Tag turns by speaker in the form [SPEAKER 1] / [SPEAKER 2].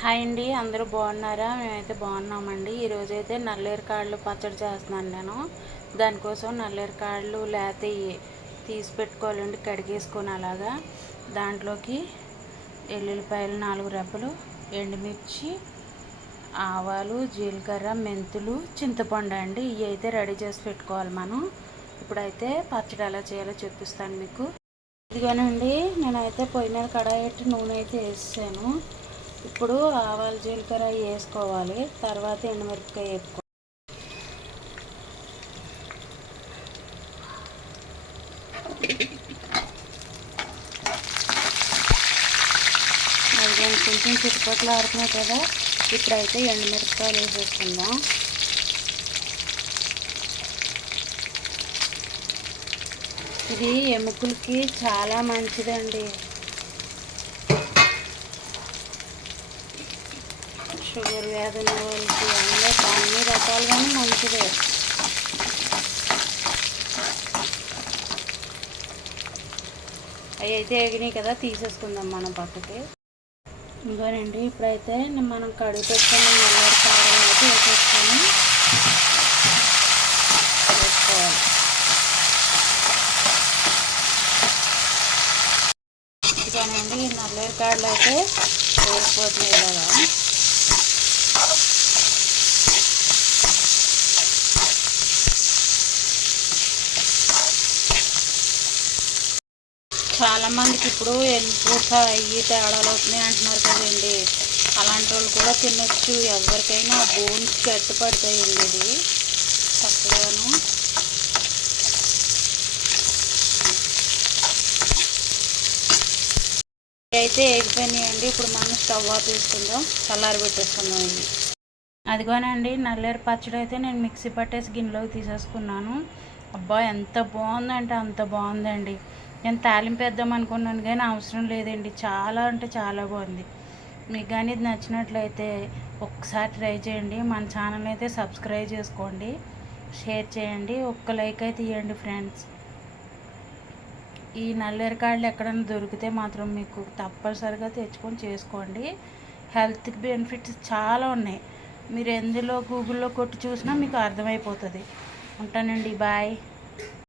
[SPEAKER 1] Hi అండి అందరూ బాగున్నారా? మేమైతే బాగున్నామండి. ఈరోజు అయితే నల్లేరు కాళ్ళు పచ్చడి చేస్తున్నాను నేను. దానికోసం నల్లేరు కాళ్ళు లేత తీసి పెట్టుకోవాలండి కడిగేసుకొని అలాగా. దాంట్లోకి ఎల్లుల్లిపాయలు నాలుగు రెబ్బలు ఎండుమిర్చి ఆవాలు జీలకర్ర మెంతులు చింతపండు అండి. ఇవి అయితే రెడీ చేసి పెట్టుకోవాలి మనం. ఇప్పుడైతే పచ్చడి ఎలా చేయాలో చెప్పిస్తాను మీకు. ఇదిగోనండి నేనైతే పొయ్యి మీద కడాయి పెట్టి నూనె అయితే వేసాను ఇప్పుడు ఆవాలు జీలకర్ర వేసుకోవాలి. తర్వాత ఎండుమిరపకాయ వేసుకోవాలి. అది కొంచెం చుట్టుపక్కల ఆడుతున్నాయి కదా. ఇప్పుడైతే ఎండుమిరపకాయలు వేసేసుకుందాం. ఇది ఎముకలకి చాలా మంచిదండి. షుగర్ వ్యాధి ఉన్న వాళ్ళకి అందులో అన్ని రకాలుగానే మంచిదే. అవి అయితే ఎగినాయి కదా తీసేసుకుందాం మనం పక్కకి. ఇంకోనండి ఇప్పుడైతే మనం కడుగు పెట్టుకుని నల్లరి కారం అయితే వేసేసుకొని వేసుకోవాలి. ఇంకోనండి నల్లేరు కాడలు అయితే వేసిపోతున్నాయి ఇలాగా. చాలామందికి ఇప్పుడు పూస అయ్యి తేడాలు అవుతున్నాయి అంటున్నారు కదండి. అలాంటి వాళ్ళు కూడా తినొచ్చు. ఎవరికైనా బోన్స్ గట్టి పడతాయండి ఇది. చక్కగాను. అయితే ఎగిపోయినాయండి ఇప్పుడు మనం స్టవ్ ఆఫ్ చేసుకుందాం. చల్లారి పెట్టేసుకుందాం అదిగోనండి నల్లేరు పచ్చడి అయితే నేను మిక్సీ పట్టేసి గిన్నెలోకి తీసేసుకున్నాను. అబ్బా ఎంత బాగుందంటే అంత బాగుందండి. నేను తాలింపు వేద్దాం అనుకున్నాను కానీ అవసరం లేదండి. చాలా అంటే చాలా బాగుంది. మీకు కానీ ఇది నచ్చినట్లయితే ఒక్కసారి ట్రై చేయండి. మన ఛానల్ అయితే సబ్స్క్రైబ్ చేసుకోండి. షేర్ చేయండి. ఒక్క లైక్ అయితే ఇవ్వండి ఫ్రెండ్స్. ఈ నల్లేరకాయలు ఎక్కడైనా దొరికితే మాత్రం మీకు తప్పనిసరిగా తెచ్చుకొని చేసుకోండి. హెల్త్కి బెనిఫిట్స్ చాలా ఉన్నాయి. మీరు ఎందులో గూగుల్లో కొట్టి చూసినా మీకు అర్థమైపోతుంది. ఉంటానండి. బాయ్.